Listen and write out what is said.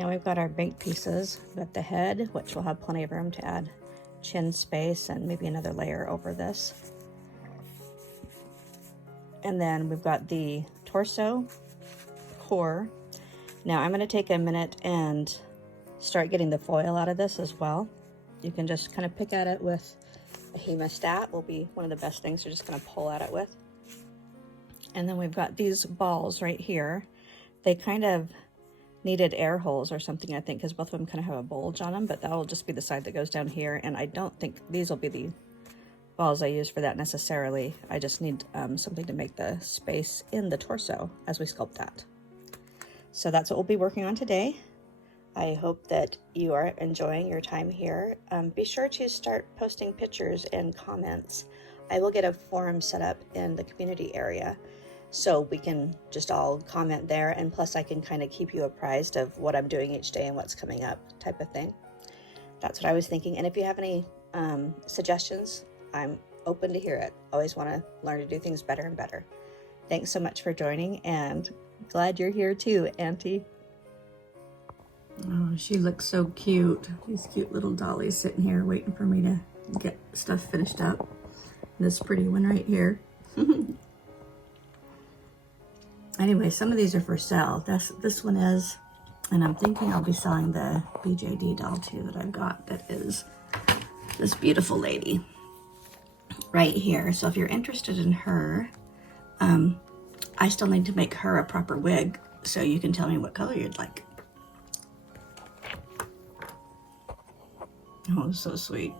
now we've got our bait pieces. We've got the head, which will have plenty of room to add chin space and maybe another layer over this. And then we've got the torso core. Now I'm going to take a minute and start getting the foil out of this as well. You can just kind of pick at it with a hemostat, will be one of the best things you're just going to pull at it with. And then we've got these balls right here. They kind of needed air holes or something, I think, because both of them kind of have a bulge on them, but that will just be the side that goes down here. And I don't think these will be the balls I use for that necessarily. I just need something to make the space in the torso as we sculpt that. So that's what we'll be working on today. I hope that you are enjoying your time here. Be sure to start posting pictures and comments. I will get a forum set up in the community area so we can just all comment there, and plus I can kind of keep you apprised of what I'm doing each day and what's coming up type of thing. That's what I was thinking. And if you have any suggestions, I'm open to hear it. Always want to learn to do things better and better. Thanks so much for joining, and glad you're here too, Auntie. Oh, she looks so cute. These cute little dollies sitting here waiting for me to get stuff finished up. This pretty one right here. Anyway, some of these are for sale. This one is, and I'm thinking I'll be selling the BJD doll too that I've got, that is this beautiful lady right here. So if you're interested in her, I still need to make her a proper wig, so you can tell me what color you'd like. Oh, so sweet.